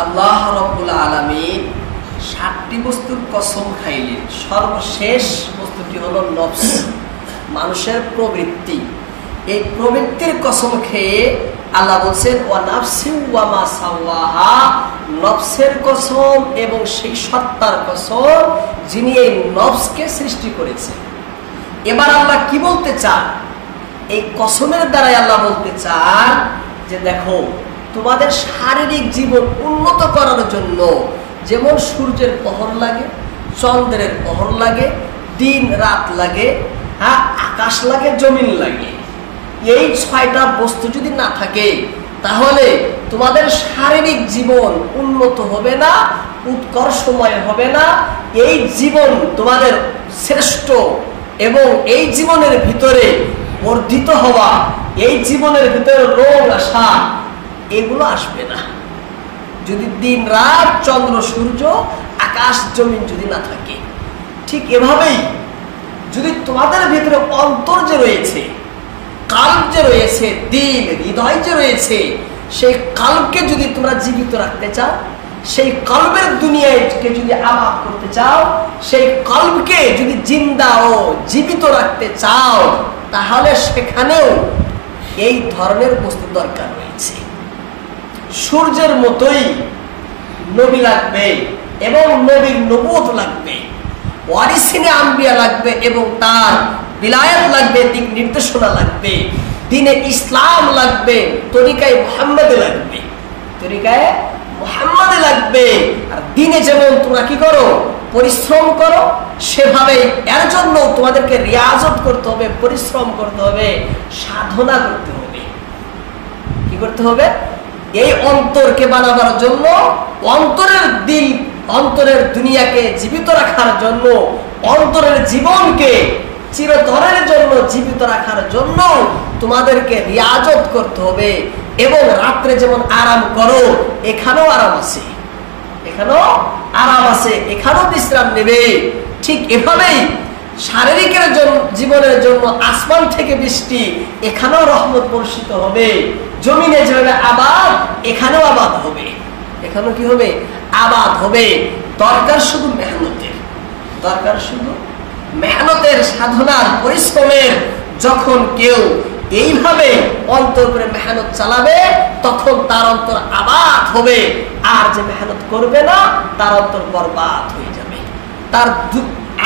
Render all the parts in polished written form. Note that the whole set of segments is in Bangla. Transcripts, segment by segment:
আল্লাহ রাব্বুল আলামিন 7টি বস্তুর কসম খাইলেন। সর্বশেষ বস্তুটি হলো নফস, মানুষের প্রবৃত্তি। এই প্রবৃত্তির কসম খেয়ে আল্লাহ বলছেন ওয়া নাফসিন ওয়া মা সাওয়াহা, নফসের কসম এবং সেই সত্তার কসম যিনি এই নফসকে সৃষ্টি করেছেন। এবার আল্লাহ কি বলতে চান? এই কসমের দ্বারাই আল্লাহ বলতে চান যে দেখো, তোমাদের শারীরিক জীবন উন্নত করার জন্য যেমন সূর্যের পহর লাগে, চন্দ্রের পহর লাগে, দিন রাত লাগে, হ্যাঁ, আকাশ লাগে, জমিন লাগে। এই 6টা বস্তু যদি না থাকে তাহলে তোমাদের শারীরিক জীবন উন্নত হবে না, উৎকর্ষময় হবে না। এই জীবন তোমাদের শ্রেষ্ঠ এবং এই জীবনের ভিতরে বর্ধিত হওয়া, এই জীবনের ভিতরে রোগ আসা, এগুলো আসবে না যদি দিন রাত, চন্দ্র সূর্য, আকাশ জমিন যদি না থাকে। ঠিক এভাবেই যদি তোমাদের ভিতরে অন্তর যে রয়েছে, কাল্ব যে রয়েছে, দিল হৃদয় যে রয়েছে, সেই কাল্বকে যদি তোমরা জীবিত রাখতে চাও, সেই কলবের দুনিয়াকে যদি আবাদ করতে চাও, সেই কলবকে যদি জিন্দা ও জীবিত রাখতে চাও, তাহলে সেখানেও এই ধরনের বস্তু দরকার রয়েছে। সূর্যের মতোই নবী লাগবে এবং নবীর নবুয়ত লাগবে, ওয়ারিসিনে আম্বিয়া লাগবে এবং তার বিলায়াত লাগবে, দিক নির্দেশনা লাগবে, দ্বীনে ইসলাম লাগবে, তরিকায়ে মুহাম্মাদে লাগবে, তরিকায়ে মুহাম্মাদে লাগবে। আর দিনে যেমন তোমরা কি করো, পরিশ্রম করো, সেভাবে এর জন্য তোমাদেরকে রিয়াজত করতে হবে, পরিশ্রম করতে হবে, সাধনা করতে হবে। কি করতে হবে? এই অন্তরকে বানাবার জন্য, অন্তরের দিল, অন্তরের দুনিয়াকে জীবিত রাখার জন্য, অন্তরের জীবনকে চিরতরের জন্য জীবিত রাখার জন্য তোমাদেরকে রিয়াজত করতে হবে। এবং রাত্রে যেমন আরাম করো, এখানেও আরাম আছে, এখানেও আরাম আছে, এখানেও বিশ্রাম নেবে। ঠিক এভাবেই শারীরিকের জীবনের জন্য আসমান থেকে বৃষ্টি, এখানেও রহমত বর্ষিত হবে। জমিনে যেভাবে আবাদ, এখানেও আবাদ হবে, এখানেও কি হবে? আবাদ হবে। দরকার শুধু মেহনতের, দরকার শুধু মেহনতের, সাধনার, পরিশ্রমের। যখন কেউ এইভাবে অন্তর করে মেহনত চালাবে, তখন তার অন্তর আবাদ হবে। আর যে মেহনত করবে না, তার অন্তর বরবাদ হয়ে যাবে, তার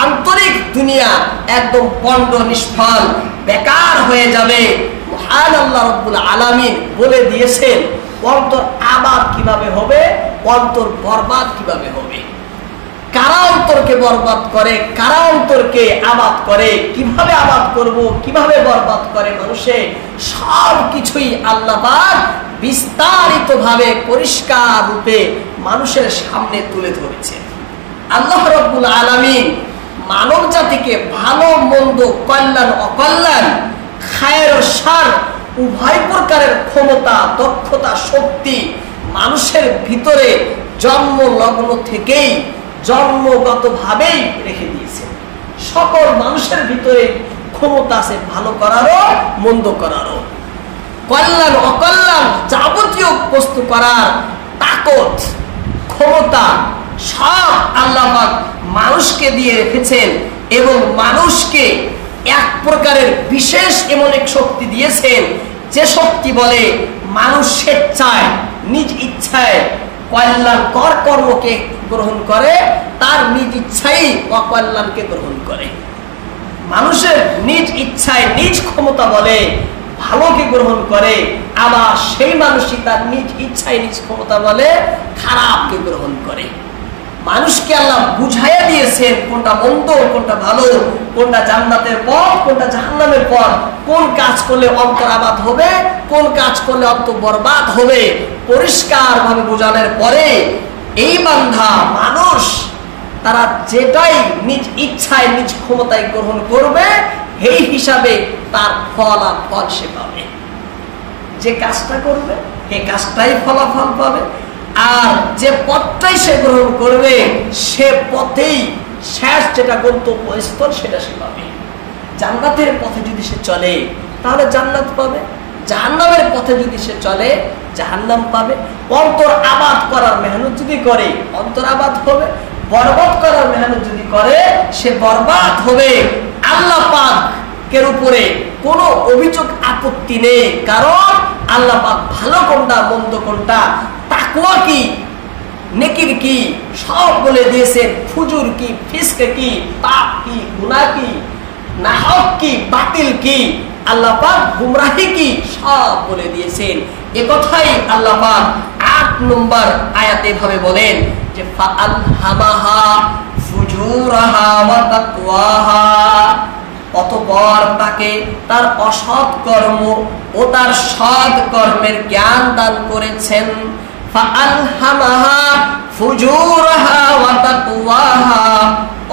আন্তরিক দুনিয়া একদম পণ্ড, নিষ্ফল, বেকার হয়ে যাবে। মহান আল্লাহ রাব্বুল আলামিন বলে দিয়েছেন অন্তর আবাদ কিভাবে হবে, অন্তর বরবাদ কিভাবে হবে। কারা অন্তরকে বরবাদ করে, কারা অন্তরকে আবাদ করে, কিভাবে আবাদ করব, কিভাবে বরবাদ করে মানুষে, সব কিছুই আল্লাহ পাক বিস্তারিত ভাবে, পরিষ্কার রূপে মানুষের সামনে তুলে ধরেছে। আল্লাহ রাব্বুল আলামিন মানব জাতিকে ভালো মন্দ, কল্যাণ অকল্যাণ, খায়ের ও শার উভয় প্রকারের ক্ষমতা, দক্ষতা, শক্তি মানুষের ভিতরে জন্ম লগ্ন থেকেই জন্মগতভাবেই রেখে দিয়েছেন। সকল মানুষের ভিতরে ক্ষমতা আছে ভালো করারও, মন্দ করারও, কল্যাণ অকল্যাণ, যাবতীয় বস্তু করার তাকত, ক্ষমতা সব আল্লাহ পাক মানুষকে দিয়ে রেখেছেন। এবং মানুষকে এক প্রকারের বিশেষ এমন এক শক্তি দিয়েছেন, যে শক্তি বলে মানুষ স্বেচ্ছায়, নিজ ইচ্ছায় কল্যাণকর কর্মকে গ্রহণ করে, তার নিজ ইচ্ছাই অকল্যাণকে গ্রহণ করে। মানুষের নিজ ইচ্ছায়, নিজ ক্ষমতা বলে ভালোকে গ্রহণ করে, আবার সেই মানুষই তার নিজ ইচ্ছায়, নিজ ক্ষমতা বলে খারাপকে গ্রহণ করে। মানুষকে আল্লাহ বুঝাইয়া দিয়েছেন কোনটা মন্দ, কোনটা ভালো, কোনটা জান্নাতের পথ, কোনটা জাহান্নামের পথ, কোন কাজ করলে অন্তর আবাদ হবে, কোন কাজ করলে অন্তর বরবাদ হবে। পরিষ্কার ভাবে বোঝানোর পরে এই বান্দা মানুষ তারা যেটাই নিজ ইচ্ছায়, নিজ ক্ষমতায় গ্রহণ করবে, এই হিসাবে তার ফলাফল সে পাবে। যে কাজটা করবে এই কাজটাই ফলাফল পাবে, আর যে পথটাই সে গ্রহণ করবে সে পথেই শেষ যেটা গন্তব্যস্থল সেটা সে পাবে। জান্নাতের পথে যদি সে চলে তাহলে জান্নাত পাবে, জাহান্নামের পথে যদি সে চলে জাহান্নাম পাবে। অন্তর আবাদ করার মেহনত মেহনত যদি করে অন্তর আবাদ হবে, বরবাদ করার মেহনত যদি করে সে বরবাদ হবে। আল্লাহ পাকের উপরে কোনো অভিযোগ আপত্তি নেই, কারণ আল্লাহ পাক ভালো কোনটা মন্দ কোনটা, তাকওয়া কি নেকির কি সব বলে দিয়েছেন। ফুজুর কি, ফিস্ক কি, পাপ কি, গুনাহ কি, নাহক কি, বাতিল কি, আল্লাহ পাক গুমরাহি কি সব বলে দিয়েছেন। এ কথাই আল্লাহ পাক ৮ নম্বর আয়াতে ভাবে বলেন যে ফাআলহামাহা ফুজুরাহা ওয়া তাকওয়াহা, অতঃপর তাকে তার অসৎ কর্ম ও তার সৎ কর্মের জ্ঞান দান করেছেন। ফাআলহামাহা ফুজুরাহা ওয়া তাকওয়াহা,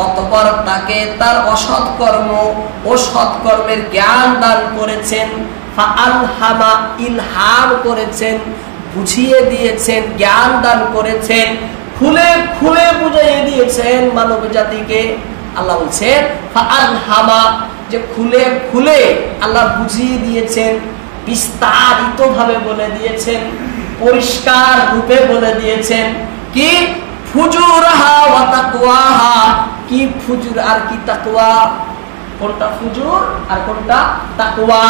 অতঃপর তাকে তার অসৎ কর্ম ও সৎ কর্মের জ্ঞান দান করেছেন। ফাআলহামা ইলহাম করেছেন, বুঝিয়ে দিয়েছেন, জ্ঞান দান করেছেন, খুলে খুলে বুঝিয়ে দিয়েছেন মানব জাতিকে। আল্লাহ বলছেন ফাআলহামা, যে খুলে খুলে আল্লাহ বুঝিয়ে দিয়েছেন, বিস্তারিত ভাবে বলে দিয়েছেন, পরিষ্কার রূপে বলে দিয়েছেন। কি ফুজুরাহা ওয়া তাকওয়াহা, কি ফুজুর আর কি তাকওয়া, কোনটা ফুজুর আর কোনটা তাকওয়া,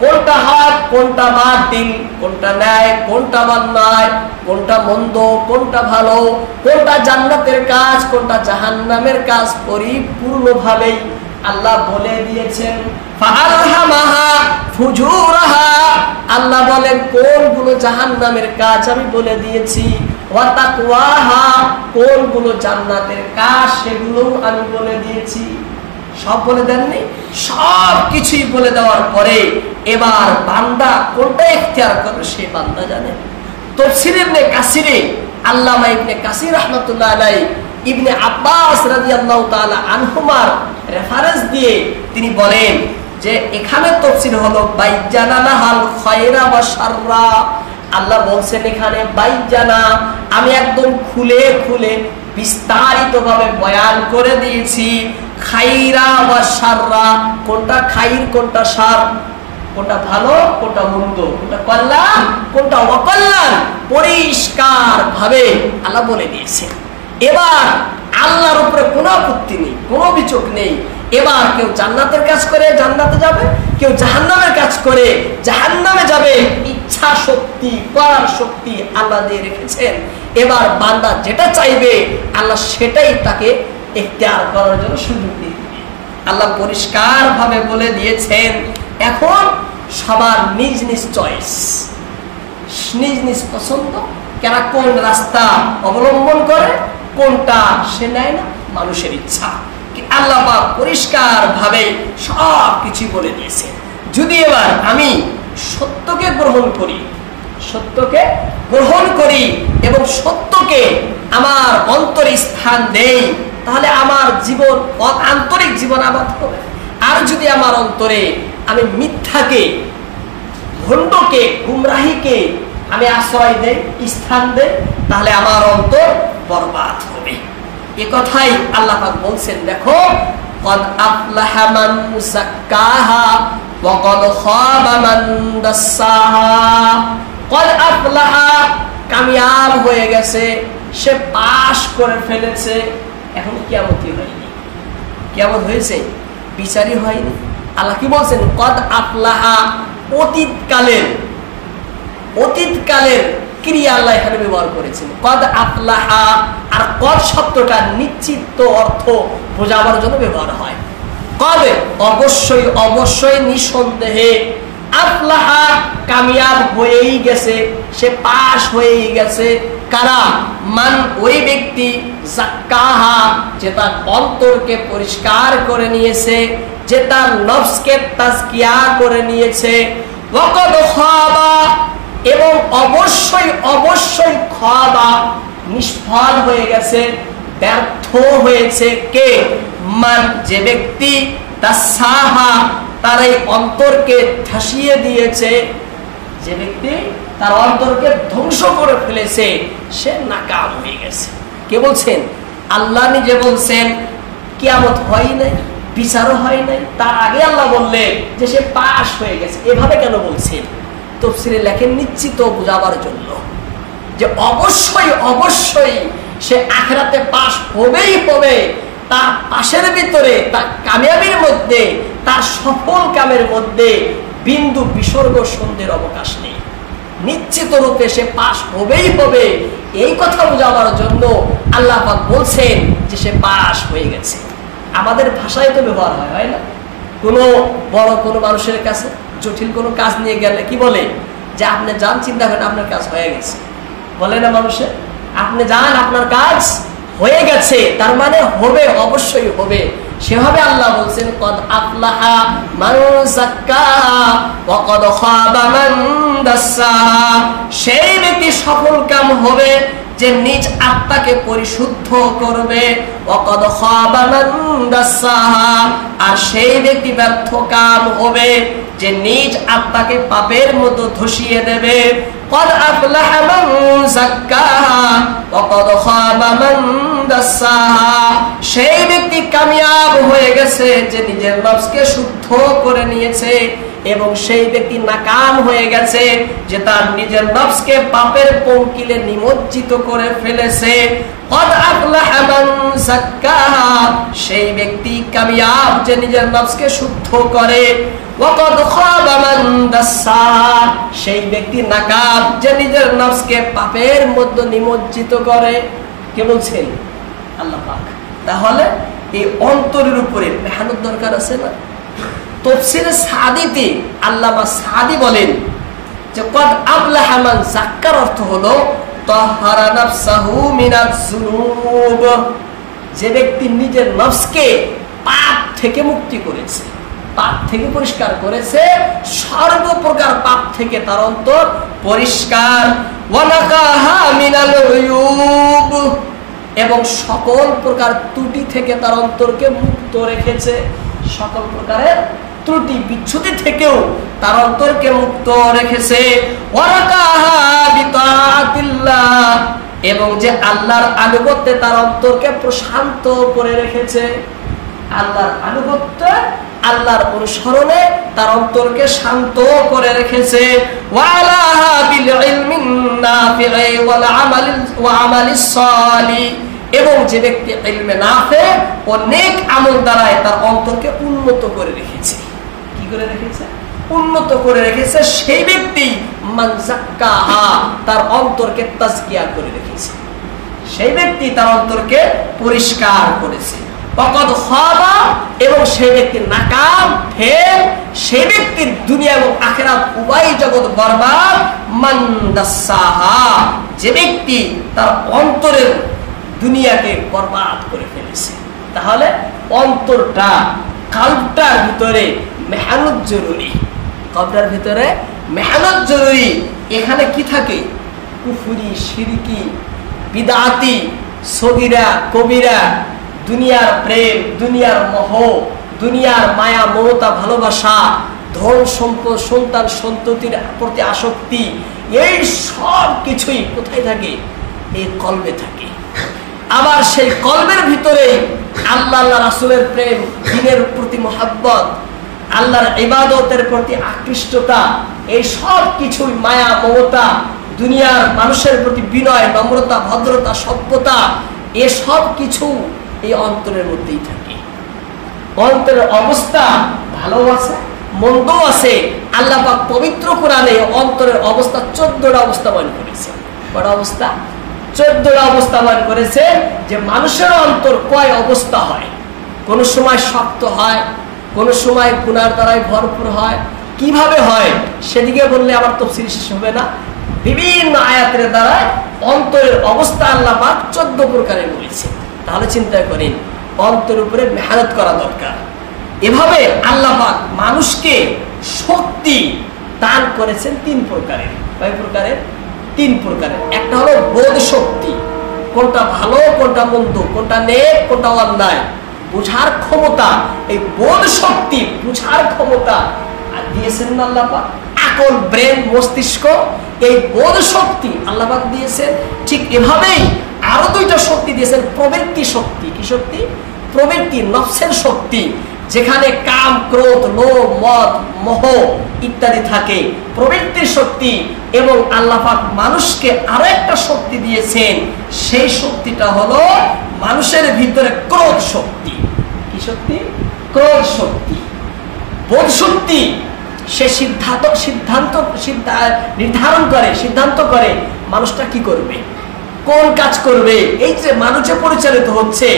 কোনটা হক কোনটা বাতিল, কোনটা ন্যায় কোনটা অন্যায়, কোনটা মন্দ কোনটা ভালো, কোনটা জান্নাতের কাজ কোনটা জাহান্নামের কাজ, পরিপূর্ণভাবে আল্লাহ বলে দিয়েছেন। ফাআলহামাহা ফুজুরাহা, আল্লাহ বলেন কোনগুলো জাহান্নামের কাজ আমি বলে দিয়েছি, ওয়া তাকওয়াহা, কোনগুলো জান্নাতের কাজ সেগুলো আমি বলে দিয়েছি। সব বলে দেননি, সব কিছুই বলে দেওয়ার পরে এবার বান্দা কোনটা ইখতিয়ার করবে সে বান্দা জানে। তাফসীর ইবনে কাসিরে আল্লামা ইবনে কাসির রাহমাতুল্লাহ আলাইহি ইবনে আব্বাস রাদিয়াল্লাহু তাআলা আনহুমার রেফারেন্স দিয়ে তিনি বলেন যে এখানে তাফসীর হলো বাইজানা লাহাল খায়রা ওয়া শাররা। আল্লাহ বলছেন এখানে বাইজানা, আমি একদম খুলে খুলে বিস্তারিত ভাবে বয়ান করে দিয়েছি। খাইরা ওয়া শাররা, কোনটা খাইর কোনটা শার, কোনটা ভালো কোনটা মন্দ, কোনটা কল্যাণ কোনটা অকল্যাণ, পরিষ্কার ভাবে আল্লাহ বলে দিয়েছেন। এবার আল্লাহর উপরে কোনো আপত্তি নেই, কোনো অভিযোগ নেই। এবার কেউ জান্নাতের কাজ করে জান্নাতে যাবে, কেউ জাহান্নামের কাজ করে জাহান্নামে যাবে। ইচ্ছা শক্তি করার শক্তি আল্লাহ দিয়ে রেখেছেন। এবার বান্দা যেটা চাইবে আল্লাহ সেটাই তাকে ইখতিয়ার করার জন্য সুযোগ দিয়ে দিবে। আল্লাহ পরিষ্কার ভাবে বলে দিয়েছেন। এখন সবার নিজ নিজ চয়েস, নিজ নিজ পছন্দ, কেনা কোন রাস্তা অবলম্বন করে কোনটা সে নেয় না, মানুষের ইচ্ছা। আল্লাহ পাক পরিষ্কার ভাবে সব কিছু বলে দিয়েছেন। যদি এবার আমি সত্যকে গ্রহণ করি, সত্যকে গ্রহণ করি এবং সত্যকে আমার অন্তরে স্থান দেই, তাহলে আমার জীবন আন্তরিক জীবন আবাদ হবে। আর যদি আমার অন্তরে আমি মিথ্যাকে, ভণ্ডকে, গুমরাহিকে আমি আশ্রয় দেই, স্থান দেই, তাহলে আমার অন্তর বরবাদ হবে। এ কথাই আল্লাহ পাক বলছেন। দেখো, কদ আফলাহা মান যাক্কাহা ওয়া কদ খাবা মান দাসসাহা। কদ আফলাহা, কামিয়াব হয়ে গেছে, সে পাশ করে ফেলেছে। এখন কিয়ামতই হয়নি, কিয়ামত হয়েছে, বিচারই হয়নি। আল্লাহ কি বলছেন? কদ আফলাহা, অতীতকালের ক্রিয়া আল্লাহ এখানে ব্যবহার করেছেন। কদ আফলাহা, আর কদ শব্দটা নিশ্চিত অর্থ বোঝাবার জন্য ব্যবহার হয়। কদ অবশ্যই, অবশ্যই, নিঃসন্দেহে। আফলাহা, কামিয়াব হয়েই গেছে, সে পাশ হয়েই গেছে। কারা? মান, ওই ব্যক্তি, যাক্কাহা, যে তার অন্তরকে পরিষ্কার করে নিয়েছে, যে তার নফসকে তাজকিয়া করে নিয়েছে। ওয়া কদ খাবা, এবং অবশ্যই অবশ্যই খাবা, নিষ্ফল হয়ে গেছে, ব্যর্থ হয়েছে। কে? মান, যে ব্যক্তি দাসসাহা, তার এই অন্তরকে ঠাসিয়ে দিয়েছে, যে ব্যক্তি তার অন্তরকে ধ্বংস করে ফেলেছে, সে নাকাম হয়ে গেছে। কে বলছেন? আল্লাহ নিজে বলছেন কিয়ামত হয় নাই, বিচারও হয় নাই, তার আগে আল্লাহ বললেন যে সে পাশ হয়ে গেছে। এভাবে কেন বলছেন? তাফসীরে লেখেন নিশ্চিত বোঝাবার জন্য। যে অবশ্যই অবশ্যই সে আখিরাতে পাশ হবেই হবে, তার পাশের ভিতরে, তার কামিয়াবির মধ্যে, তার সফল কামের মধ্যে বিন্দু বিসর্গ সন্দেহের অবকাশ নেই। নিশ্চিত রূপে সে পাশ হবেই হবে। এই কথা বোঝাবার জন্য আল্লাহ পাক বলছেন যে সে পাশ হয়ে গেছে। আমাদের ভাষায় তো ব্যবহার হয় না? কোনো বড় কোনো মানুষের কাছে জটিল কোনো কাজ নিয়ে গেলে কি বলে? যে আপনি যান, চিন্তা করেন আপনার কাজ হয়ে গেছে। বলে না মানুষে? আপনি যান, আপনার কাজ হয়ে গেছে, তার মানে হবে, অবশ্যই হবে। সেভাবে আল্লাহ বলছেন কদ আফলাহা মান যাক্কাহা ওয়া কদ খাবা মান দাসসাহা। সেই ব্যক্তি সফল কাম হবে যে নিজ আত্মাকে পরিশুদ্ধ করবে। ওয়া কদ খাবা মান দাসসাহা। আর সেই ব্যক্তি ব্যর্থ কাম হবে যে নিজ আত্মাকে পাপের মতো ধসিয়ে দেবে। কদ আফলাহা মান যাক্কাহা ওয়া কদ খাবা মান দাসসাহা। সেই ব্যক্তি কামিয়াব হয়ে গেছে যে নিজের নফসকে শুদ্ধ করে নিয়েছে, এবং সেই ব্যক্তি নাকাম হয়ে গেছে যে তার নিজের নফসকে পাপের পঙ্কিলে নিমজ্জিত করে ফেলেছে। কদ আফলাহা মান যাক্কাহা। সেই ব্যক্তি কামিয়াব যে নিজের নফসকে শুদ্ধ করে। ওয়া কদ খাবা মান দাসসাহা। সেই ব্যক্তি নাকাম যে নিজের নফসকে পাপের মধ্যে নিমজ্জিত করে। কে বলছেন? আল্লাহ পাক। তাহলে এই অন্তরের উপরে মেহনত দরকার আছে না? তাফসীরে সাদিতে আল্লামা সাদি বলেন যে কদ আফলাহা মান যাক্কার অর্থ হলো তাহারা নাফসাহু মিনাজ যুনুব। যে ব্যক্তি নিজের নফসকে পাপ থেকে মুক্তি করেছে, পাপ থেকে পরিষ্কার করেছে, সর্বপ্রকার পাপ থেকে তার অন্তর পরিষ্কার। ওয়া নাকাহা মিনাল উয়ুব। এবং সকল প্রকার ত্রুটি থেকে তার অন্তরকে মুক্ত রেখেছে। সকল প্রকারের ত্রুটি বিচ্যুতি থেকেও তার অন্তরকে মুক্ত রেখেছে। ওয়ারাকাহা বিতাআতিল্লাহ। এবং যে আল্লাহর আনুগত্যে তার অন্তরকে প্রশান্ত করে রেখেছে। আল্লাহর আনুগত্যে, আল্লাহর অনুসরণে তার অন্তরকে শান্ত করে রেখেছে। ওয়ালাহা বিল ইলমিন নাফি'i ওয়া আমালিস সালিহ। এবং যে ব্যক্তি ইলমে নাফে ও নেক আমল দ্বারায় তার অন্তরকে উন্নত করে রেখেছে। কি করে রেখেছে? উন্নত করে রেখেছে। সেই ব্যক্তি মান যাক্কাহা, তার অন্তরকে তাজকিয়া করে রেখেছে। সেই ব্যক্তি তার অন্তরকে পরিষ্কার করেছে। ওয়াকাদ খাবা। এবং সেই ব্যক্তি নাকাম, ফেল। সেই ব্যক্তির দুনিয়া এবং আখিরাত উভয় জগৎ বরবাদ। মান দাসসাহা। যে ব্যক্তি তার অন্তরের দুনিয়াকে বরবাদ করে ফেলেছে। তাহলে অন্তরটা, কালবটার ভিতরে মেহনত জরুরি। কলবটার ভিতরে মেহনত জরুরি। এখানে কি থাকে? কুফরি, শিরকি, বিদআতি, সগীরা, কবিরা, দুনিয়ার প্রেম, দুনিয়ার মোহ, দুনিয়ার মায়া, মমতা, ভালোবাসা, ধন সম্পদ, সন্তান সন্ততির প্রতি আসক্তি, এই সব কিছুই কোথায় থাকে? এই কলবে থাকে। আবার সেই কলবের ভিতরে আল্লাহ আল্লাহ রাসূলের প্রেম, দ্বীনের প্রতি মহব্বত, আল্লাহর ইবাদতের প্রতি আকৃষ্টতা, এই সব কিছুই মায়া, মমতা, দুনিয়ার মানুষের প্রতি বিনয়, নম্রতা, ভদ্রতা, সভ্যতা, এসব কিছু এই অন্তরের মধ্যেই থাকে। অন্তরের অবস্থা ভালো আছে, মন্দ আছে। আল্লাহ পাক পবিত্র কোরআনে অন্তরের অবস্থা 14টা অবস্থা বর্ণনা করেছে। কয়টা অবস্থা? 14টা অবস্থা বর্ণনা করেছে। যে মানুষের অন্তর কয় অবস্থা হয়। কোন সময় শক্ত হয়, কোন সময় গুনার দ্বারাই ভরপুর হয়। কিভাবে হয় সেদিকে বললে আমার তাফসীর শেষ হবে না। বিভিন্ন আয়াতের দ্বারা অন্তরের অবস্থা আল্লাহ পাক 14 প্রকারের বলেছে। তাহলে চিন্তা করেন, অন্তরের উপরে মেহনত করা দরকার। এভাবে আল্লাহ পাক মানুষকে শক্তি দান করেছেন 3 প্রকারের। কয় প্রকারের? 3 প্রকারের। একটা হলো বোধ শক্তি, কোনটা ভালো, কোনটা মন্দ, কোনটা নেক, কোনটা অন্যায়, বুঝার ক্ষমতা। এই বোধ শক্তি, বুঝার ক্ষমতা দিয়েছেন না আল্লাহ পাক। আকল, ব্রেন, মস্তিষ্ক, এই বোধ শক্তি আল্লাহ পাক দিয়েছেন। ঠিক এভাবেই আরো 2টা শক্তি দিয়েছেন। প্রবৃত্তি শক্তি। কি শক্তি? প্রবৃত্তি, নফসের শক্তি। যেখানে কাম, ক্রোধ, লোভ, মদ, মোহ ইত্যাদি থাকে, প্রবৃত্তির শক্তি, এবং আল্লাহ পাক মানুষকে আরো একটা শক্তি দিয়েছেন, সেই শক্তিটা হলো মানুষের ভিতরে ক্রোধ শক্তি। কি শক্তি? ক্রোধ শক্তি। বোধ শক্তি, সে সিদ্ধান্ত নির্ধারণ করে, সিদ্ধান্ত করে মানুষটা কি করবে, কোন কাজ করবে। এই যে মানুষ যে পরিচালিত হচ্ছে,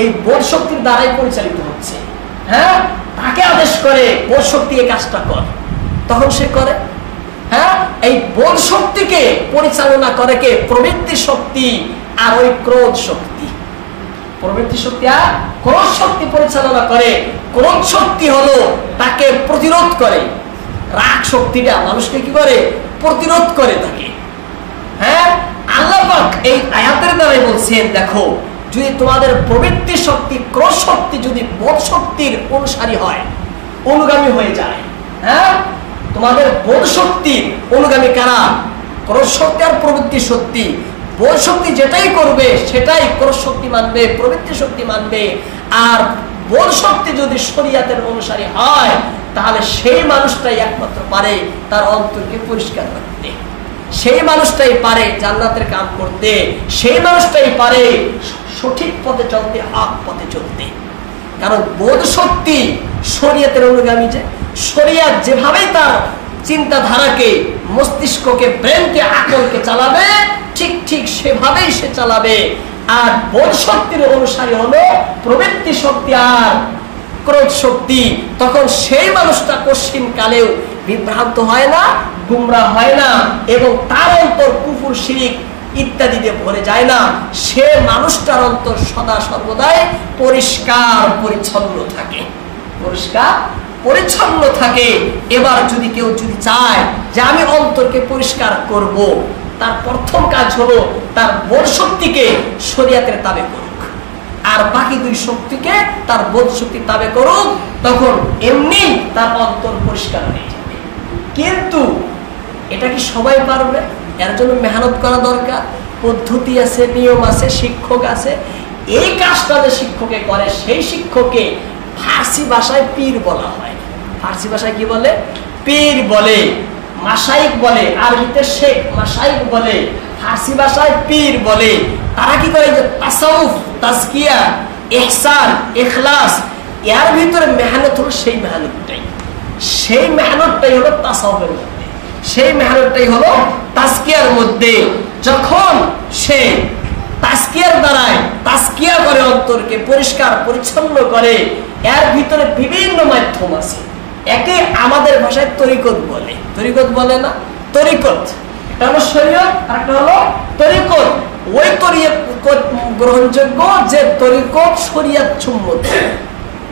এই বোধ শক্তির দ্বারাই পরিচালিত হচ্ছে। হ্যাঁ, তাকে আদেশ করে বোধ শক্তি এই কাজটা কর, তখন সে করে। হ্যাঁ, এই বোধ শক্তিকে পরিচালনা করে কে? প্রবৃত্তি শক্তি আর ওই ক্রোধ শক্তি। প্রবৃত্তি শক্তি আর ক্রোধ শক্তি পরিচালনা করে। ক্রোধ শক্তি হলো তাকে প্রতিরোধ করে, রাগ শক্তিটা মানুষকে কি করে? প্রতিরোধ করে তাকে। হ্যাঁ, আল্লাহ পাক এই আয়াতের দ্বারাই বলছেন, দেখো যদি তোমাদের প্রবৃত্তি শক্তি, ক্রোধ শক্তি যদি বোধ শক্তির অনুসারী হয়, অনুগামী হয়ে যায়। হ্যাঁ, তোমাদের বোধ শক্তির অনুগামী কারা? ক্রোধ শক্তি আর প্রবৃত্তি শক্তি। বোধ শক্তি যেটাই করবে সেটাই ক্রোধ শক্তি মানবে, প্রবৃত্তি শক্তি মানবে। আর বোধ শক্তি যদি শরীয়তের অনুসারী হয়, তাহলে সেই মানুষটাই একমাত্র পারে তার অন্তরকে পরিষ্কার রাখতে, সেই মানুষটাই পারে জান্নাতের কাম করতে, সেই মানুষটাই পারে সঠিক পথে চলতে, হক পথে চলতে। কারণ বোধ শক্তি শরীয়তের অনুগামী, যে শরীয়ত যেভাবেই তার চিন্তাধারাকে, মস্তিষ্ককে, ব্রেনকে, আকলকে চালাবে, ঠিক ঠিক সেভাবেই সে চালাবে। আর বোধ শক্তির অনুসারী হলো প্রবৃত্তি শক্তি আর ক্রোধ শক্তি। তখন সেই মানুষটা কঠিন কালেও বিভ্রান্ত হয় না, গুমরা হয় না, এবং তার অন্তর কুফর, শিরক ইত্যাদিতে ভরে যায় না। সে মানুষটার অন্তর সদা সর্বদাই পরিষ্কার পরিচ্ছন্ন থাকে, পরিষ্কার পরিচ্ছন্ন থাকে। এবার যদি কেউ যদি চায় যে আমি অন্তরকে পরিষ্কার করব, তার প্রথম কাজ হলো তার বোধ শক্তিকে শরীয়তের তাবে করুক, আর বাকি দুই শক্তিকে তার বোধ শক্তি তাবে করুক, তখন এমনি তার অন্তর পরিষ্কার হয়ে যাবে। কিন্তু এটা কি সবাই পারবে? এর জন্য মেহনত করা দরকার, পদ্ধতি আছে, নিয়ম আছে, শিক্ষক আছে। এই কাজটা যে শিক্ষকে করে, সেই শিক্ষককে ফার্সি ভাষায় পীর বলা হয়। ফার্সি ভাষায় কি বলে? পীর বলে, মাশাইখ বলে, আরবিতে শেখ, মাশাইখ বলে, ফার্সি ভাষায় পীর বলে। তারা কি করে? যে তাসাউফ, তাজকিয়া, ইহসান, ইখলাস, এর ভিতরে মেহনত হলো সেই মেহনতটাই, সেই মেহনতটাই হলো তাসাউফের মধ্যে, সেই মেহনতটাই হলো তাজকিয়ার মধ্যে। যখন সে তাজকিয়ার দ্বারায় তাজকিয়া করে, অন্তরকে পরিষ্কার পরিচ্ছন্ন করে, এর ভিতরে বিভিন্ন মাধ্যম আছে। একে আমাদের ভাষায় তরিকত বলে, তরিকত বলে না? তরিকত এটা হলো শরীয়ত, আর একটা হলো তরিকত। ওই তরিকত গ্রহণযোগ্য যে তরিকত শরীয়ত সম্মত,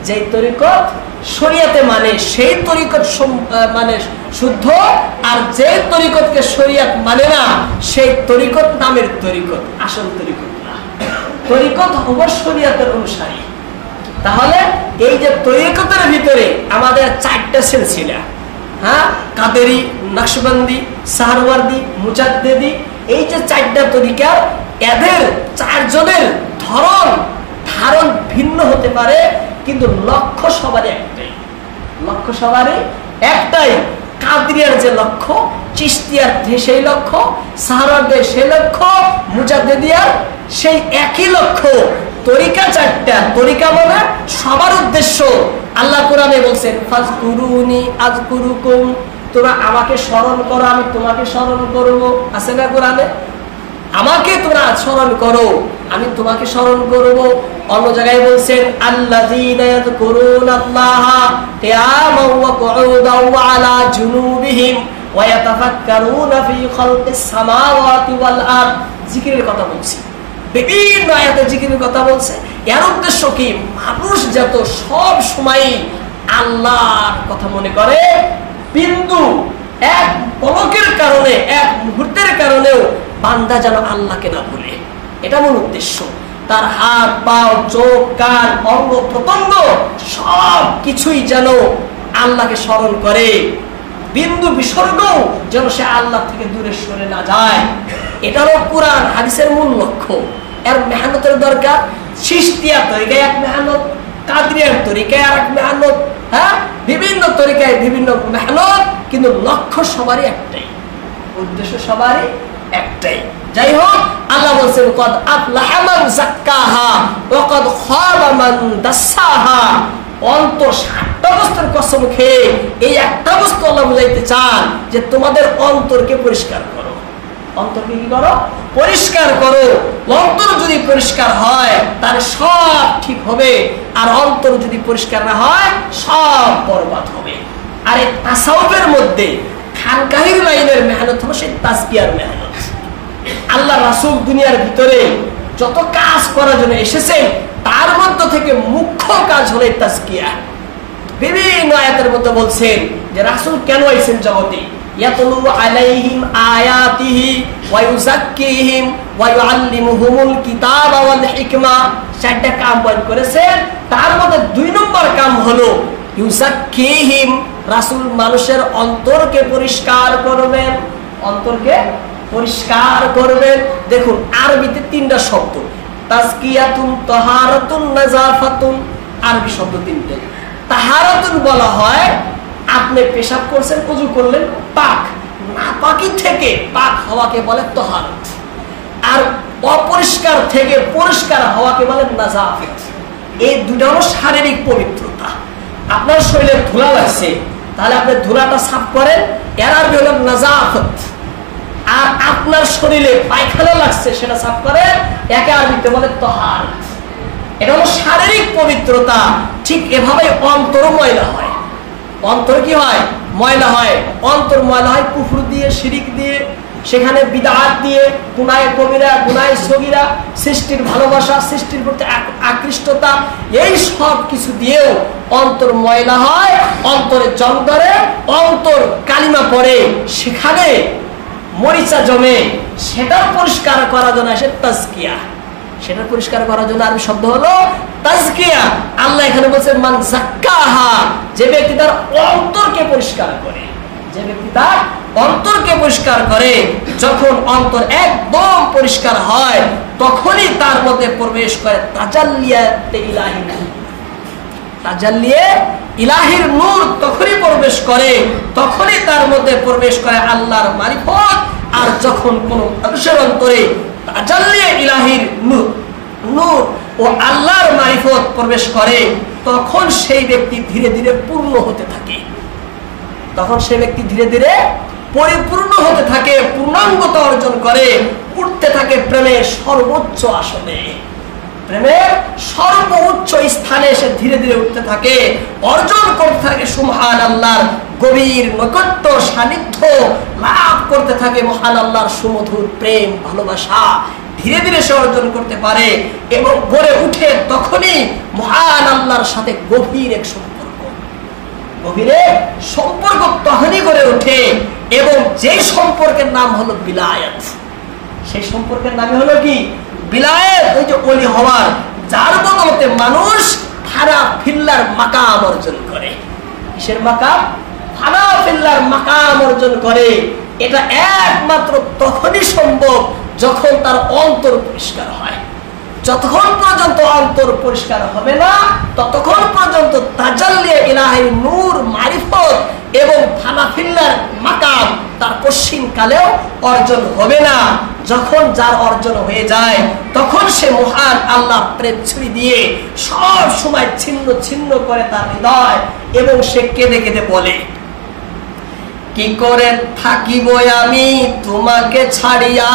যে তরিকত শরীয়তে মানে সেই তরিকত মানে শুদ্ধ, আর যে তরিকতকে শরীয়ত মানে না সেই তরিকত নামের তরিকত, আসল তরিকত না। তরিকত হলো শরীয়তের অনুসারী। তাহলে এই যে তরিকতের ভিতরে আমাদের চারটা সিলসিলা, হ্যাঁ, কাদেরি, নকশবন্দি, সাহারওয়ার্দি, মুজাদ্দিদি, এই যে চারটা তরিকা, এদের চারজনের ধারণ ভিন্ন হতে পারে, কিন্তু লক্ষ্য সবারই একটাই, লক্ষ্য সবারই একটাই। কাদরিয়ার যে লক্ষ্য, চিশতিয়ার সেই লক্ষ্য, সাহারওয়ার্দের সেই লক্ষ্য, মুজাদ্দিদিয়ার সেই একই লক্ষ্য। তরিকা চারটা, তরিকা মানে সবার উদ্দেশ্য। আল্লাহ কোরআনে বলছেন, ফাজকুরুনি আযকুরুকুম, তোমরা আমাকে স্মরণ করো, আমি তোমাকে স্মরণ করব। আছে না কোরআনে? আমাকে তোমরা স্মরণ করো, আমি তোমাকে স্মরণ করব। অন্য জায়গায় বলছেন, আল্লাযীনা ইয়াযকুরুনাল্লাহা কিয়ামান ওয়া কুউদান ওয়া আলা জুনুবিহিম ওয়া ইয়াতাফাক্কারুনা ফি খালকিস সামাওয়াতি ওয়াল আরদ। জিকিরের কথা বলছি, বিভিন্ন আয়াতে জিকিরের কথা বলছে। এর উদ্দেশ্য কি? মানুষ যত সব সময় আল্লাহর কথা মনে করে, বিন্দু এক পলকের কারণে, এক মুহূর্তের কারণেও বান্দা যেন আল্লাহকে না ভুলে, এটা মূল উদ্দেশ্য। তার হাত, পা, চোখ, কান, অঙ্গ প্রত্যঙ্গ সব কিছুই যেন আল্লাহকে স্মরণ করে, বিন্দু বিসর্গ যেন সে আল্লাহ থেকে দূরে সরে না যায়। এটা হলো কোরআন হাদিসের মূল লক্ষ্য। এর মেহনতের দরকার। চিশতিয়া তরিকা এক মেহনত, কাদরিয়ার তরিকায় আর এক মেহনত, হ্যাঁ, বিভিন্ন তরিকায় বিভিন্ন মেহনত, কিন্তু লক্ষ্য সবারই একটাই, উদ্দেশ্য সবারই একটাই। যাই হোক, আল্লাহ বলছেন কদ আফলাহা মান যাক্কাহা ওয়া কদ খাবা মান দাসসাহা। অন্তর 60টা বস্তুর কসম খেয়ে এই একটা বস্তু আল্লাহ বুঝাইতে চান যে তোমাদের অন্তরকে পরিষ্কার করো। অন্তরকে কি করো? পরিষ্কার করো। অন্তর যদি পরিষ্কার হয় তাহলে সব ঠিক হবে, আর অন্তর যদি পরিষ্কার না হয় সব বরবাদ হবে। আর এই তাসাউফের মধ্যে খানকাহির লাইনের মেহনত হলো সেই তাজকিয়ার মেহনত। আল্লাহ রাসূল দুনিয়ার ভিতরে যত কাজ করার জন্য এসেছেন তার মধ্যে থেকে মুখ্য কাজ হলো তাজকিয়া। বিভিন্ন আয়াতের মধ্যে বলছেন যে রাসূল কেন আইছেন জগতে, ইয়াতলু আলাইহিম আয়াতিহি ওয়া ইউযাক্কিহিম ওয়া ইউআল্লিমুহুমুল কিতাবা ওয়াল হিকমা। 4টা কাম বয়ান করেছেন, তার মধ্যে 2 নম্বর কাম হলো ইউযাক্কিহিম, রাসূল মানুষের অন্তরকে পরিষ্কার করবেন। অন্তরকে পরিষ্কার করবেন। দেখুন আরবিতে 3টা শব্দ, তাজকিয়াতুন, তাহারাতুন, নাযাফাতুন। আরবি শব্দ 3টে। তাহারাতুন বলা হয় আপনি পেশাব করছেন, ওযু করলেন, পাক, নাপাকি থেকে পাক হওয়াকে বলে তাহারাত। আর অপরিষ্কার থেকে পরিষ্কার হওয়াকে বলে নাযাফাত। এই দুটো হলো শারীরিক পবিত্রতা। আপনার শরীরে ধুলা লাগছে, তাহলে আপনি ধুলাটা সাফ করেন, এর আরবি হলো নাযাফাত। আর আপনার শরীরে পায়খানা লাগছে, সেটা সাফ করেন, একে আরবিতে বলে তাহারাত। এটা হলো শারীরিক পবিত্রতা। ঠিক এভাবে অন্তর ময়লা হয়। অন্তর কি হয়? ময়লা হয়। অন্তর ময়লা হয় কুফর দিয়ে, শিরিক দিয়ে, সেখানে বিদআত দিয়ে, গুনাহে কবিরা, গুনাহে সগীরা, সৃষ্টির ভালোবাসা, সৃষ্টির প্রতি আকৃষ্টতা, এই সব কিছু দিয়েও অন্তর ময়লা হয়। অন্তরে জং ধরে, অন্তর কালিমা পড়ে, সেখানে মরিচা জমে, সেটা পরিষ্কার করার জন্য আসে তাজকিয়া। সেটা পরিষ্কার করার জন্য আরবি শব্দ হলো তাজকিয়া। আল্লাহ এখানে বলছেন মান যাক্কাহা, যে ব্যক্তি তার অন্তরকে পরিষ্কার করে। যে ব্যক্তি তার অন্তরকে পরিষ্কার করে, যখন অন্তর একদম পরিষ্কার হয় তখনই তার মধ্যে প্রবেশ করে তাজাল্লিয়াতে ইলাহি। তাজাল্লিয়ে ইলাহির নূর তখনই প্রবেশ করে, তখনই তার মধ্যে প্রবেশ করে আল্লাহর মারিফত। আর যখন কোন মানুষের অন্তরে তাজাল্লিয়ে ইলাহির নূর ও আল্লাহর মারিফত প্রবেশ করে, তখন সেই ব্যক্তি ধীরে ধীরে পূর্ণ হতে থাকে। তখন সেই ব্যক্তি ধীরে ধীরে পরিপূর্ণ হতে থাকে, পূর্ণাঙ্গতা অর্জন করে, উঠতে থাকে প্রেমের সর্বোচ্চ আসনে। প্রেমের সর্বোচ্চ স্থানে এসে ধীরে ধীরে উঠতে থাকে, অর্জন করতে থাকে সুবহানাল্লাহর গভীর নৈকট্য, সান্নিধ্য লাভ করতে থাকে, মহান আল্লাহর সুমধুর প্রেম, ভালোবাসা ধীরে ধীরে সে অর্জন করতে পারে এবং গড়ে উঠে তখনই মহান আল্লাহর সাথে গভীর এক সম্পর্ক। গভীর সম্পর্ক তখনই গড়ে ওঠে, এবং যেই সম্পর্কের নাম হলো বিলায়াত। সেই সম্পর্কের নামই হলো কি? বিলায়াত। ওই যে ওলি হওয়ার, যার বদলতে মানুষ ফানা ফিল্লার মাকাম অর্জন করে। কিসের মাকাম? ফানা ফিল্লার মাকাম অর্জন করে। এটা একমাত্র তখনই সম্ভব যখন তার অন্তর পরিষ্কার হয়। যতক্ষণ পর্যন্ত অন্তর পরিষ্কার হবে না, ততক্ষণ পর্যন্ত তাজাল্লিয়ে ইলাহি নূর, মারিফত এবং ফানা ফিল্লার মাকাম তার পশ্চিম কালেও অর্জন হবে না। যখন যার অর্জন হয়ে যায়, তখন সে মহান আল্লাহ প্রেম ছুরি দিয়ে সব সময় ছিন্ন ছিন্ন করে তার হৃদয়, এবং সে কেঁদে কেঁদে বলে, কি করে থাকিব আমি তোমাকে ছাড়িয়া,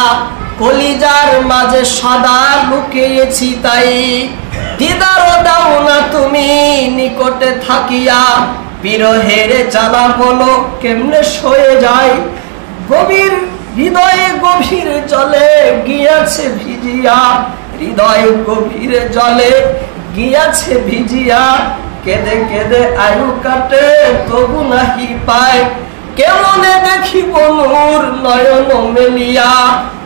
কলিজার মাঝে সদা লুকিয়েছি তাই, দিদারও দাও না তুমি নিকটে থাকিয়া, বিরহের জ্বালা বলো কেমনে সয়ে যায়, গভীর হৃদয়ে গভীর জলে গিয়াছে ভিজিয়া, হৃদয় গভীর জলে গিয়াছে ভিজিয়া, কেঁদে কেঁদে আয়ু কাটে তবু নাহি পায়, কেমনে দেখিব নূর নয়ন মেলিয়া,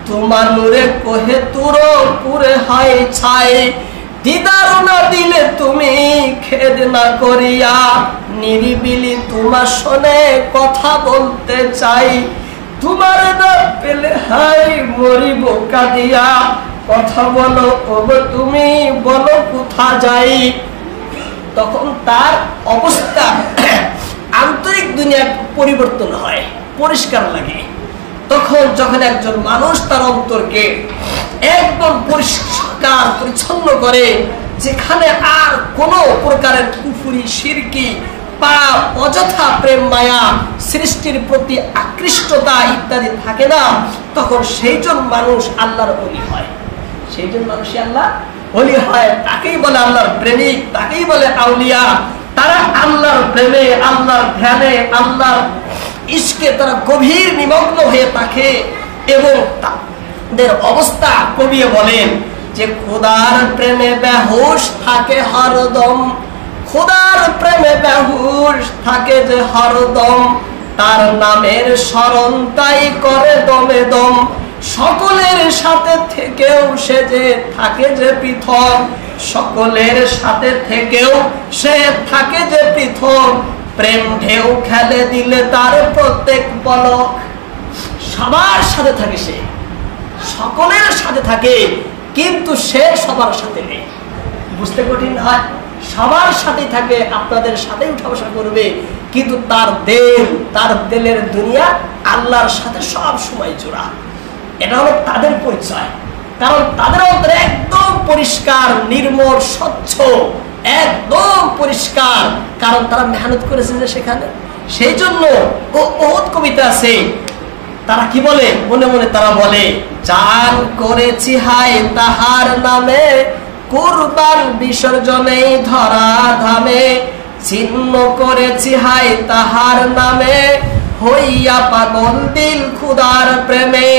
তোমার নূরে কোহে তুর পুরে হয় ছাই, দিদার না দিলে তুমি খেদ না করিয়া, নিরিবিলি তোমার শোনে কথা বলতে চাই, তোমার না পেলে হাই মরিব কাঁদিয়া, কথা বলো ওগো তুমি বলো কোথা যাই। তখন তার অবস্থা আন্তরিক দুনিয়ার পরিবর্তন হয়, পরিষ্কার লাগে। তখন যখন একজন মানুষ তার অন্তরকে একদম পরিষ্কার পরিচ্ছন্ন করে, যেখানে আর কোনো প্রকারের কুফরি, শিরকি, পাপ, অযথা প্রেম, মায়া, সৃষ্টির প্রতি আকৃষ্টতা ইত্যাদি থাকে না, তখন সেইজন মানুষ আল্লাহর ওলি হয়। সেইজন মানুষই আল্লাহ ওলি হয়, তাকেই বলে আল্লাহর প্রেমিক, তাকেই বলে আউলিয়া। তারা আল্লাহর প্রেমে, আল্লাহর ধ্যানে, আল্লাহর ইশকে তারা গভীর নিমগ্ন হয়ে থাকে। এবং তাদের অবস্থা কবি বলেন যে খোদার প্রেমে বেহুশ থাকে হরদম, খোদার প্রেমে বেহুশ থাকে যে হরদম, তার নামের স্মরণ তাই করে দমে দম, সকলের সাথে থেকেও সে যে থাকে যে পৃথক, সকলের সাথে থেকেও সে থাকে যে পৃথক, প্রেম ঢেউ খেলে দিলে তার প্রত্যেক পলক। সবার সাথে থাকে, সে সকলের সাথে থাকে, কিন্তু সে সবার সাথে নেই। বুঝতে কঠিন হয়, সবার সাথে থাকে, আপনাদের সাথে উঠা বসা করবে, কিন্তু তার দেলের দুনিয়া আল্লাহর সাথে সব সময় জোড়া। এটা হলো তাদের পরিচয়, কারণ তাদের অন্তরে একদম পরিষ্কার, নির্মল, স্বচ্ছ, একদম পরিষ্কার, কারণ তারা মেহনত করেছে যে সেখানে। সেই জন্য বহুত কবিতা আছে, তারা কি বলে, মনে মনে তারা বলে, জান করেছি হায় তাহার নামে, কুরবান বিসর্জনে ধরা ধামে, ছিন্ন করেছি হায় তাহার নামে, হইয়া পাগল দিল খুদার প্রেমে,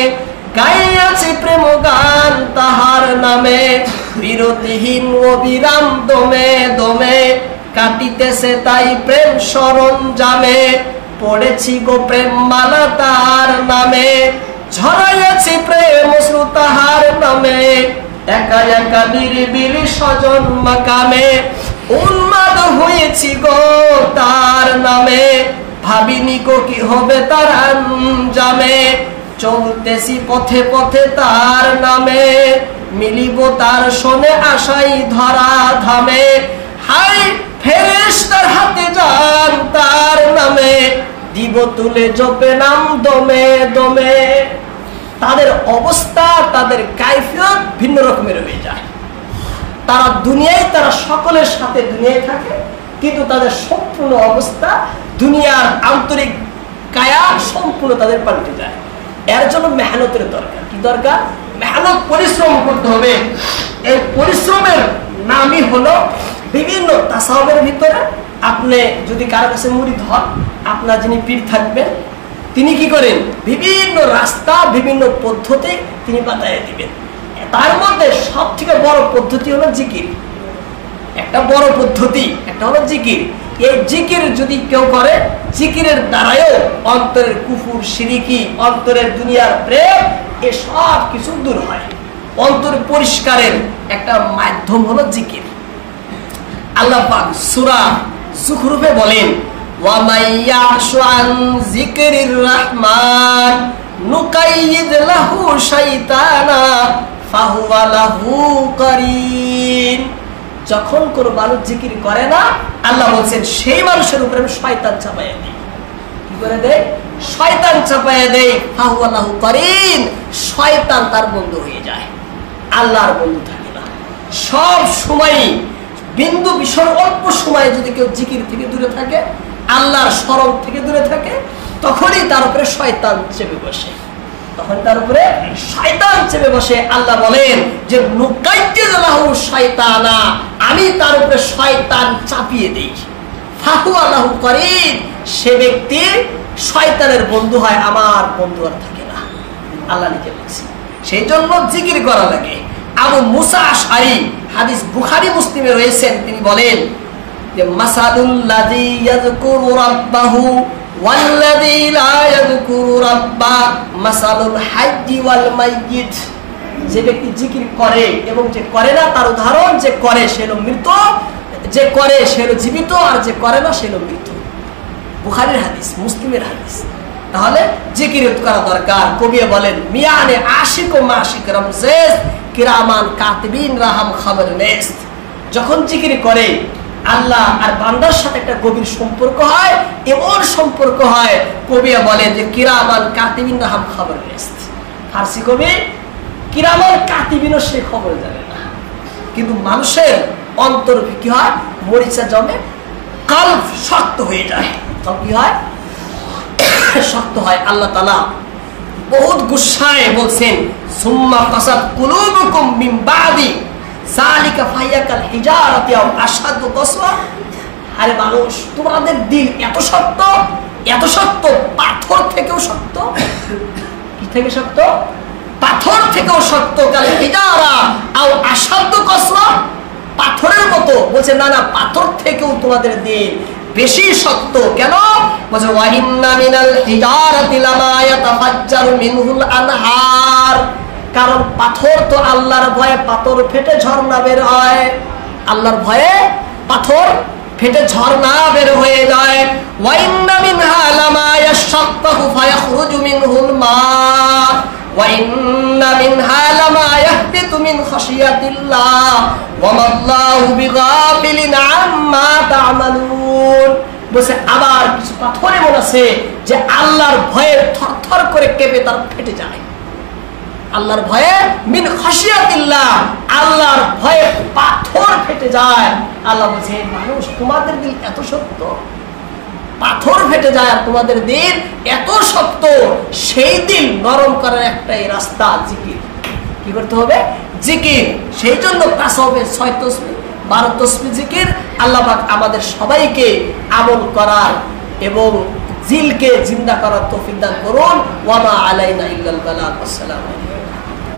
গাইয়াছি প্রেম গান তাহার নামে, বিরতিহীন অবিরাম দমে দমে, কাটিতেছে তাই প্রেম সরঞ্জামে, পড়েছি গো প্রেম মালা তাহার নামে, ঝরাইয়াছি প্রেম অশ্রু তাহার নামে, একা একা নিরিবিলি স্বজন মাকামে, উন্মাদ হয়েছি গো তার নামে, ভাবিনি গো কি হবে তার আঞ্জামে, চলতেছি পথে পথে তার নামে, মিলিব তার শোনে আশাই ধরা ধামে, হাই ফেরেশতার হাতে যান তার নামে, দিব তুলে জপে নাম দমে দমে। তাদের অবস্থা, তাদের কাইফিয়ত ভিন্ন রকমের হয়ে যায়। তারা দুনিয়ায়, তারা সকলের সাথে দুনিয়ায় থাকে, কিন্তু তাদের সম্পূর্ণ অবস্থা, দুনিয়ার আন্তরিক কায়া সম্পূর্ণ তাদের পাল্টে যায়। এর জন্য মেহনতের দরকার। কি দরকার? মেহনত, পরিশ্রম করতে হবে। এই পরিশ্রমের নামই হলো বিভিন্ন তাসাউফের ভিতরে, আপনি যদি কারো কাছে মুরিদ হন, আপনার যিনি পীর থাকবেন, তিনি কি করেন, বিভিন্ন রাস্তা, বিভিন্ন পদ্ধতি তিনি বাতায় দিবেন। তার মধ্যে সব থেকে বড় পদ্ধতি হলো জিকির। একটা বড় পদ্ধতি, একটা হলো জিকির। এই জিকির যদি কেউ করে, জিকিরের দ্বারাও অন্তরের কুফুর, শিরিকি, অন্তরের দুনিয়ার প্রেম, এ সব কিছু দূর হয়। অন্তর পরিষ্কারের একটা মাধ্যম হলো জিকির। আল্লাহ পাক সূরা যুখরুফে বলেন, ওয়া মাইয়াশু আন যিকরির রাহমান নুকাইয়িদ লাহু শাইতানা ফাহুয়া লাহু কারিন। যখন কোন মানুষ জিকির করে না, আল্লাহ বলছেন সেই মানুষের উপরে আমি শয়তান চাপাইয়া দিই। কি করে দেয়? শয়তান চাপাইয়া দেয়। ফাহুয়া লাহু কারিন, শয়তান তার বন্ধু হয়ে যায়, আল্লাহর বন্ধু থাকে না। সব সময় বিন্দু বিসর অল্প সময়ে যদি কেউ জিকির থেকে দূরে থাকে, আল্লাহর স্মরণ থেকে দূরে থাকে, তখনই তার উপরে শয়তান চেপে বসে, তখন তার উপরে শয়তান চেপে বসে। আল্লাহ বলেন যে নুকাইয়িদু শাইতানা, আমি তার উপরে শয়তান চাপিয়ে দেই। ফাহুয়া লাহু কারিন, সে ব্যক্তি শয়তানের বন্ধু হয়, আমার বন্ধু আর থাকে না। আল্লাহ নিজে বলছেন। সেই জন্য জিকির করা লাগে। আবু মুসা আশআরী, হাদিস বুখারী মুসলিমে রয়েছেন, তিনি বলেন যে মাসালুল্লাযী ইয়াযকুরু রাব্বাহু ওয়াল্লাযী লা ইয়াযকুরু রাব্বা মাসালুল হাজ্জি ওয়াল মাইয়িত। যে ব্যক্তি জিকির করে এবং যে করে না, তার উদাহরণ, যে করে সে হলো মৃত, যে করে সে হলো জীবিত, আর যে করে না সে হলো মৃত। বুখারীর হাদিস, মুসলিমের হাদিস। তাহলে জিকির করা দরকার। কবি বলেন, মিয়ানে আশিক ও মাশিক রমজেস কিরামান কাতিবিন রাহাম খবর নেস্ত। যখন জিকির করে আল্লাহ আর বান্দার সাথে একটা গভীর সম্পর্ক হয়, এমন সম্পর্ক হয় কবি বলে যে কিরামান কাতিবিন হাম খবর রেস্ট। ফার্সি কবি কিরামান কাতিবিনও সে খবর জানে না। কিন্তু মানুষের অন্তর কি হয়, মরিচা জমে, কলব শক্ত হয়ে যায়। তখন কি হয়, শক্ত হয়। আল্লাহ তাআলা বহুত গুসায় বলছেন সুম্মা কাসাত কুলুবুকুম মিন বাদি যালিকা ফায়াকাল হিজারাতি আও আশাদু কাসওয়া। আরে মানুষ, তোমাদের দিল এত শক্ত, এত শক্ত, পাথর থেকেও শক্ত। কি থেকে শক্ত? পাথর থেকেও শক্ত। কাল হিজারা আও আশাদু কাসওয়া, পাথরের মতো। বলছে না না, পাথর থেকেও তোমাদের দিল বেশি শক্ত। কেন? বলছে ওয়াহিন্না মিনাল হিজারাতি লামা ইয়াতাফাজ্জারু মিনহুল আনহার। কারণ পাথর তো আল্লাহর ভয়ে পাথর ফেটে ঝর্ণা বের হয়। আল্লাহর ভয়ে পাথর ফেটে ঝর্ণা বের হয়ে যায়। ওয়াইন্না মিনহা লামা ইয়াশাক্কাকু ফায়াখরুজু মিনহুল মা ওয়াইন্না মিনহা লামা ইয়াহবিতু মিন খাশিয়াতিল্লাহ ওয়ামাল্লাহু বিগাফিলিন আম্মা তা'মালুন। বলছে আবার কিছু পাথর এমন আছে যে আল্লাহর ভয়ে থরথর করে কেঁপে তার ফেটে যায়। আল্লাহর ভয়ে মিন খাশিয়াতিল্লাহ, আল্লাহর ভয়ে পাথর ফেটে যায়। আল্লাহ বলছে মানুষ, তোমাদের দিল এত শক্ত, পাথর ফেটে যায় আর তোমাদের দিল এত শক্ত। সেই দিল নরম করার একটাই রাস্তা, জিকির। কি করতে হবে? জিকির। সেই জন্য তাসাউফের 6 তসবিহ 12 তসবিহ জিকির। আল্লাহ পাক আমাদের সবাইকে আমল করার এবং জিলকে জিন্দা করার তৌফিক দান করুন। ওয়া মা আলাইনা ইল্লাল বালাগ। আসসালামু আলাইকুম।